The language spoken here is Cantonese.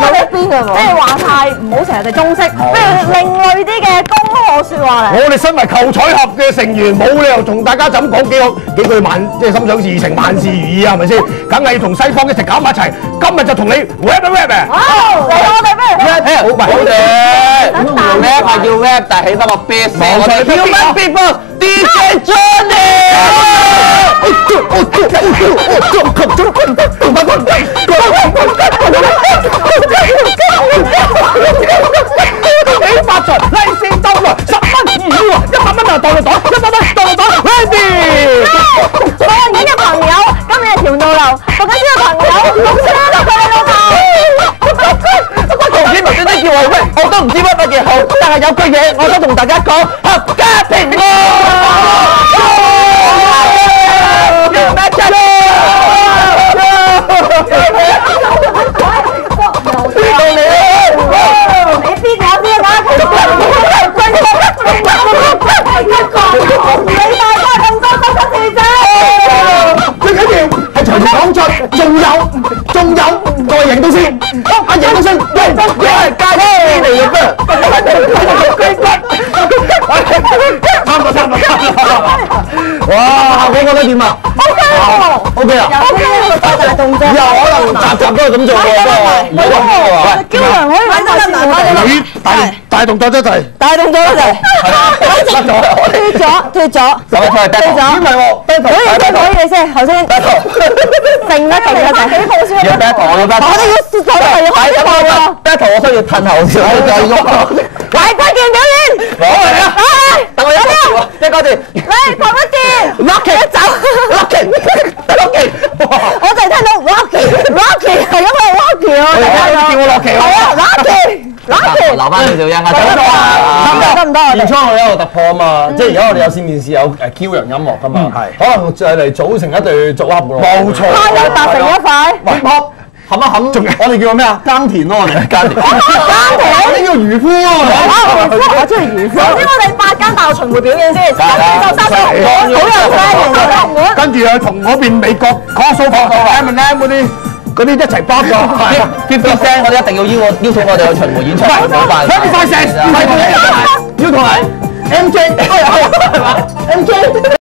我哋即係話晒唔好成日哋中式，不如另類啲嘅恭賀説話嚟。我哋身為球彩盒嘅成員，冇理由同大家就咁講幾句即係心想事成、萬事如意啊，係咪先？梗係要同西方一齊搞埋一齊。今日就同你 rap 啊 rap 啊！好，嚟我哋不如 rap 好嘅 rap 係叫 rap，但係起翻個 beat 先。我哋叫乜 beat boss？DJ Johnny。發財利是到來，10蚊2喎，100蚊啊袋落袋，100蚊袋落袋 ，ready！ 播緊嘅朋友，今日條路流，讀緊書嘅朋友，讀書啦，佢哋老豆。同志們點解叫我喂？我都唔知乜嘢好，但係有句嘢我想同大家講：合家平安。最緊要係財源廣進，仲有個贏到先，阿贏到先，喂，加油嚟嘅咩？差唔多。哇，我覺得點啊 ？OK 啊 ，OK 大動作。以後可能集都係咁做喎，叫人可以揾到人大動作真係。大動作一齊，脱咗，走開唔係喎，可以你先，頭先定一定嘅就起步先。要 battle，我要 battle。我哋要手係要開始喎。battle 我需要褪後少少再喐。大關鍵表演，攞嚟啦！等我一個字，嚟同一件 Rocky 一走 ，Rocky，我就聽到 Rocky 係因為 Rocky 我哋叫我落棋係啊 Rocky 留翻少少音啊，得唔得？年初我有一個突破啊嘛，即係而家我哋有線電視有Q 洋音樂噶嘛，可能就係嚟組成一隊組合噶咯。冇錯，他有達成一塊。冚一冚，我哋叫咩啊？耕田咯，我哋耕田。我哋叫漁夫咯。我中意漁夫。首先我哋8間大學巡迴表演先，跟住就收到好有聲嘅跟住又同嗰邊美國 crossover M&M 嗰啲一齊包咗。啲聲我哋一定要邀請我哋去巡迴演出，冇辦法。要同埋 MJ，係嘛 MJ。